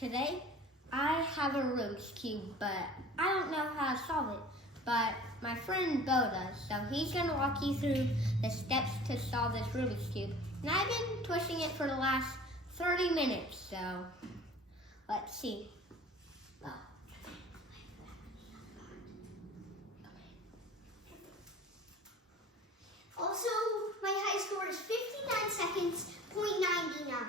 Today, I have a Rubik's Cube, but I don't know how to solve it. But my friend Beau does, so he's going to walk you through the steps to solve this Rubik's Cube. And I've been twisting it for the last 30 minutes, so let's see. Also, my high score is 59 seconds, .99.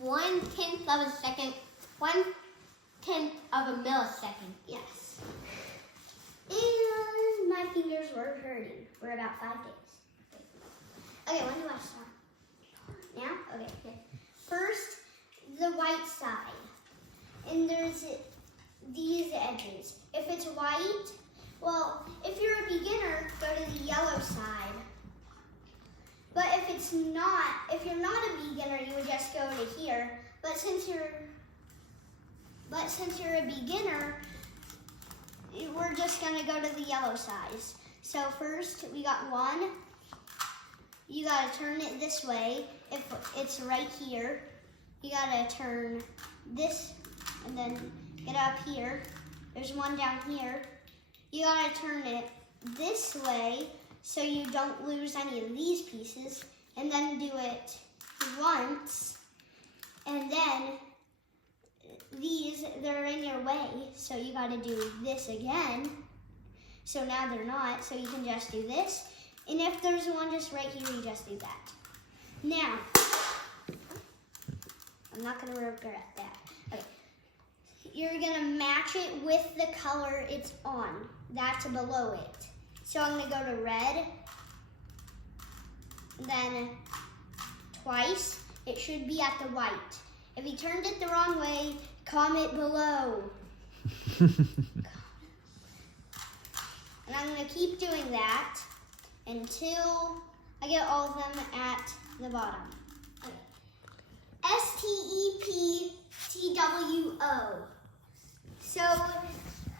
1/10 of a second, 1/10 of a millisecond. Yes. And my fingers were hurting for about 5 days. Okay, when do I start? Now? Okay. First, the white side. And there's these edges. If it's white, well, if you're a beginner, go to the yellow side. But if you're not a beginner, you would just go to here. But since you're a beginner, we're just gonna go to the yellow sides. So first, we got one. You gotta turn it this way. If it's right here, you gotta turn this and then get up here. There's one down here. You gotta turn it this way so you don't lose any of these pieces, and then do it once, and then they're in your way, so you gotta do this again. So now they're not, so you can just do this, and if there's one just right here, you just do that. Now, I'm not gonna regret that. Okay. You're gonna match it with the color it's on. That's below it. So I'm gonna go to red, then twice. It should be at the white. If you turned it the wrong way, comment below. And I'm gonna keep doing that until I get all of them at the bottom. Okay. STEPTWO. So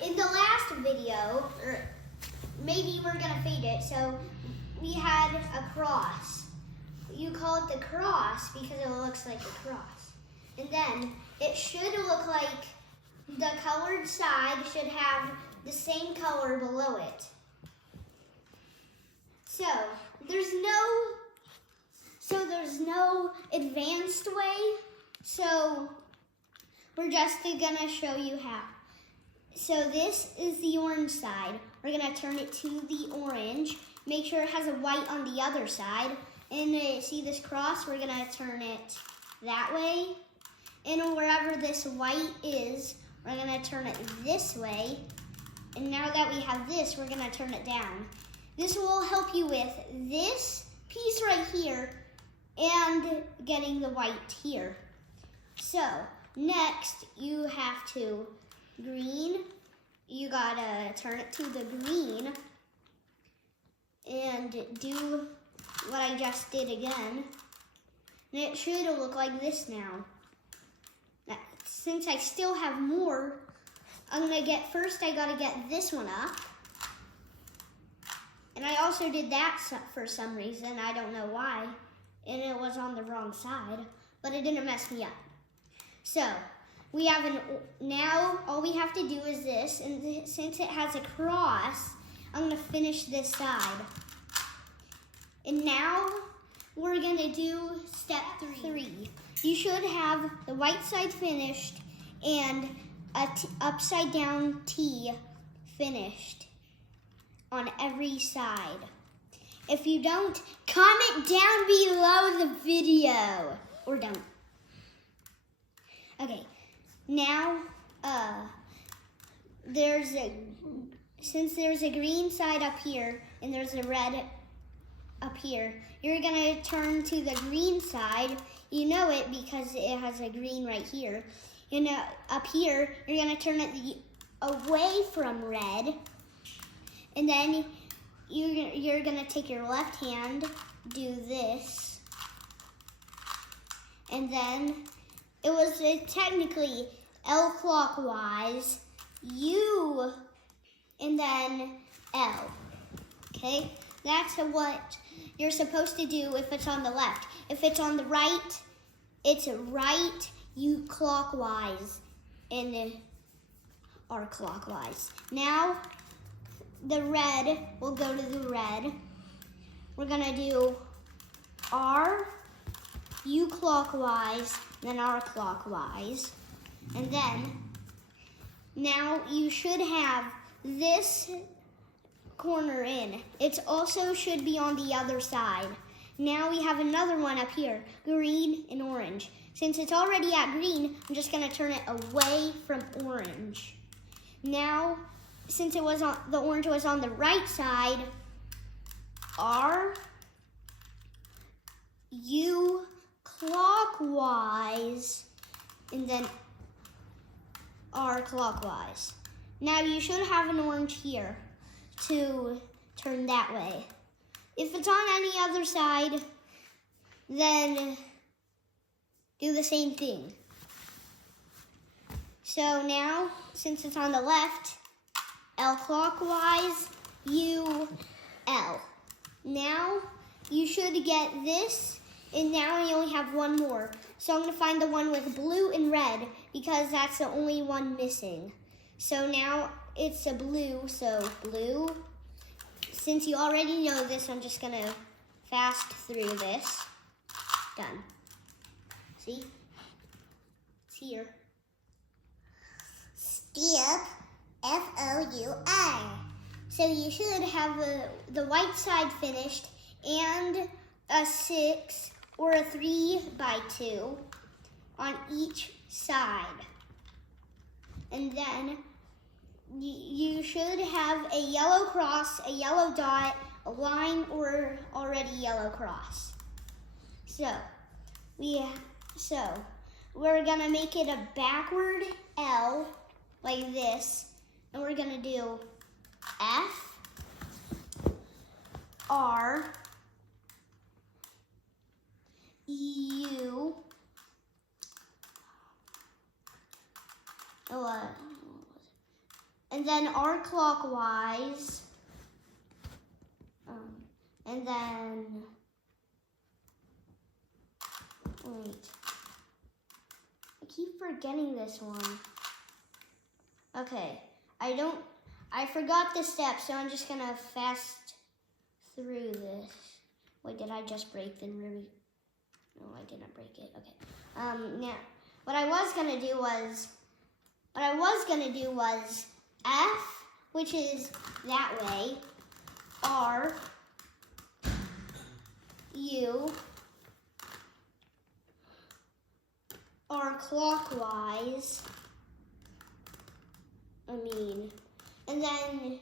in the last video, or maybe we're gonna fade it, so we had a cross. You call it the cross because it looks like a cross. And then it should look like the colored side should have the same color below it. So there's no advanced way, so we're just gonna show you how. So this is the orange side. We're gonna turn it to the orange. Make sure it has a white on the other side. And see this cross? We're gonna turn it that way. And wherever this white is, we're gonna turn it this way. And now that we have this, we're gonna turn it down. This will help you with this piece right here and getting the white here. So next, you have to green. You gotta turn it to the green and do what I just did again. And it should look like this now. Since I still have more, I gotta get this one up. And I also did that for some reason, I don't know why. And it was on the wrong side, but it didn't mess me up. So, now all we have to do is this, and since it has a cross, I'm gonna finish this side. And now we're gonna do step 3. You should have the white side finished and a upside down T finished on every side. If you don't, comment down below the video, or don't. Okay, now since there's a green side up here and there's a red up here, you're gonna turn to the green side. You know it because it has a green right here. Up here, you're gonna turn it away from red, and then you're gonna take your left hand, do this, and then it was technically L clockwise, U, and then L. Okay, that's what you're supposed to do if it's on the left. If it's on the right, it's right you clockwise and R clockwise. Now the red will go to the red. We're gonna do R, U clockwise, then R clockwise. And then, now you should have this corner in. It also should be on the other side. Now we have another one up here, green and orange. Since it's already at green, I'm just gonna turn it away from orange. Now, since it was on, the orange was on the right side, R, U clockwise, and then R clockwise. Now you should have an orange here to turn that way. If it's on any other side, then do the same thing. So now, since it's on the left, L clockwise, U, L. Now, you should get this, and now we only have one more. So I'm gonna find the one with blue and red, because that's the only one missing. So now it's a blue, so blue. Since you already know this, I'm just gonna fast through this. Done. See? It's here. Step F-O-U-R. So you should have the white side finished and a 6 or a 3x2 on each side. And then you should have a yellow cross, a yellow dot, a line, or already yellow cross. So we're gonna make it a backward L like this, and we're gonna do F, R, U, and then R clockwise, and then, wait, I keep forgetting this one. Okay, I forgot the steps, so I'm just gonna fast through this. Wait, did I just break the Rubik? No, I didn't break it. Okay. Now, what I was gonna do was F, which is that way, R, U, R clockwise, and then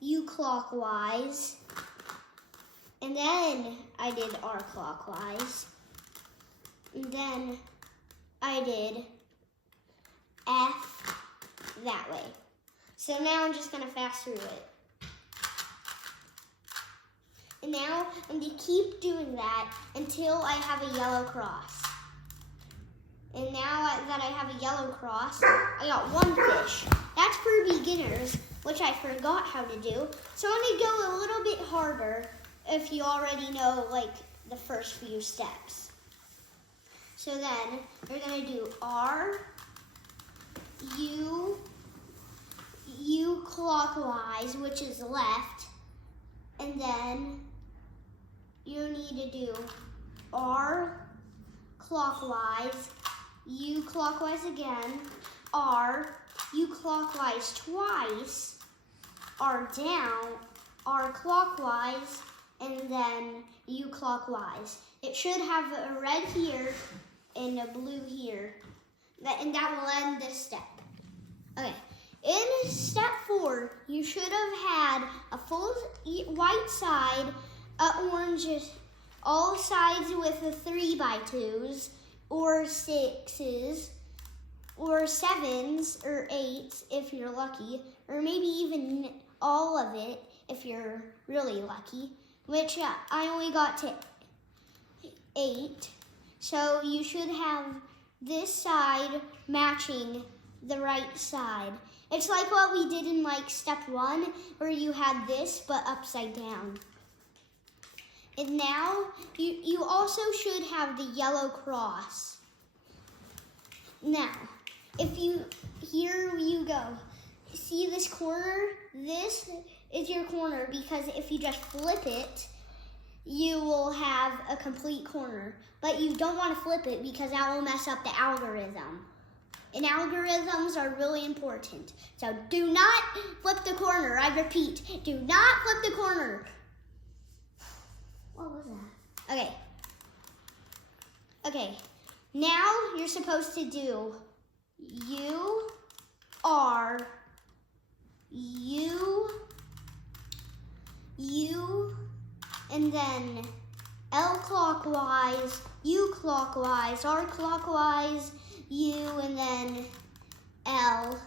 U clockwise, and then I did R clockwise, and then I did F that way. So now I'm just gonna fast through it. And now I'm gonna keep doing that until I have a yellow cross. And now that I have a yellow cross, I got one fish. That's for beginners, which I forgot how to do. So I'm gonna go a little bit harder if you already know like the first few steps. So then we're gonna do R, U clockwise, which is left, and then you need to do R clockwise, U clockwise again, R, U clockwise twice, R down, R clockwise, and then U clockwise. It should have a red here and a blue here, and that will end this step. Okay, in step 4, you should have had a full white side, orange, all sides with the 3x2s, or 6s, or 7s, or 8s if you're lucky, or maybe even all of it if you're really lucky, which I only got to 8. So you should have this side matching the right side. It's like what we did in like step 1, where you had this but upside down. And now you also should have the yellow cross. Now, here you go. See this corner? This is your corner because if you just flip it, you will have a complete corner. But you don't want to flip it because that will mess up the algorithm. And algorithms are really important. So do not flip the corner. I repeat, do not flip the corner. What was that? Okay. Okay. Now you're supposed to do U, R, U, and then L clockwise, U clockwise, R clockwise, U, and then L.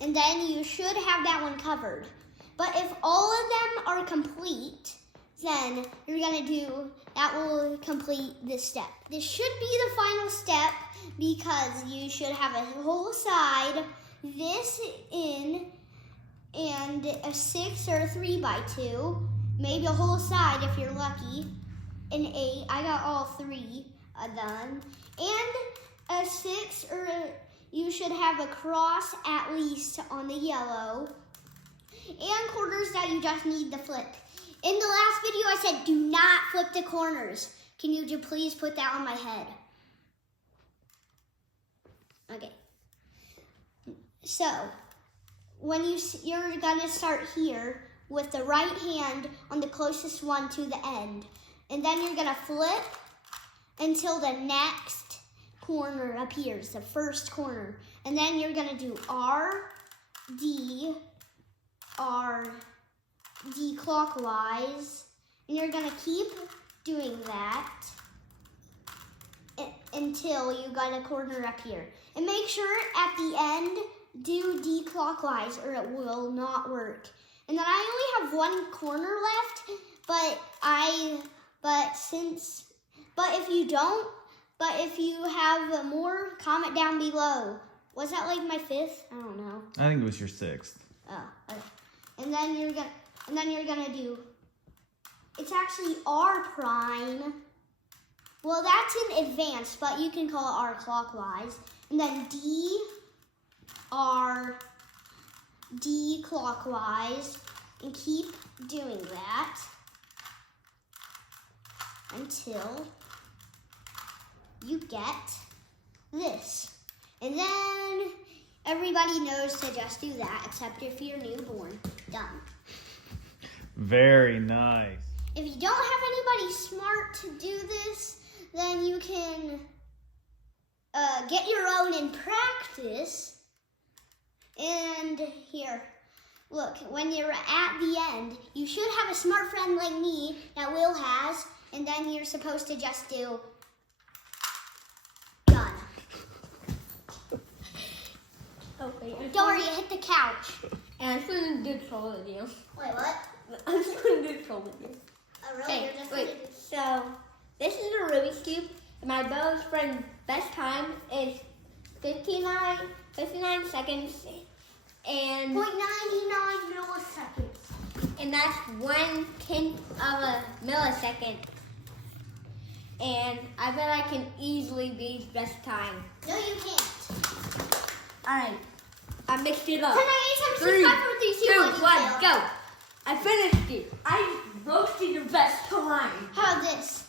And then you should have that one covered. But if all of them are complete, then you're gonna do, that will complete this step. This should be the final step because you should have a whole side, this in, and a 6 or a 3x2, maybe a whole side if you're lucky, an 8, I got all 3 done, and a 6 or you should have a cross at least on the yellow, and corners that you just need to flip. In the last video I said do not flip the corners. Can you please put that on my head? Okay. So, when you're gonna start here with the right hand on the closest one to the end. And then you're gonna flip until the next corner appears, the first corner. And then you're gonna do R, D clockwise. And you're gonna keep doing that until you got a corner up here. And make sure at the end, do D clockwise or it will not work. And then I only have one corner left, if you have more, comment down below. Was that like my 5th? I don't know. I think it was your 6th. Oh, okay. And then you're gonna do, it's actually R prime. Well, that's in advanced, but you can call it R clockwise. And then D clockwise, and keep doing that until you get this. And then everybody knows to just do that, except if you're newborn. Done. Very nice. If you don't have anybody smart to do this, then you can get your own in practice. And here, look, when you're at the end, you should have a smart friend like me that Will has, and then you're supposed to just do done. Okay. Don't worry, hit the couch. And I'm going to do troll with you. Wait, what? I'm just going to do troll with you. Oh, really? Okay, You're just wait. gonna do... So, this is a Rubik's Cube. My Beau's friend's best time is 59 seconds. And 0.99 milliseconds. And that's 1/10 of a millisecond. And I bet I can easily beat his best time. No, you can't. Alright, I mixed it up. Can I answer 3, 2, 1, go. I finished it. I roasted your best time. How this?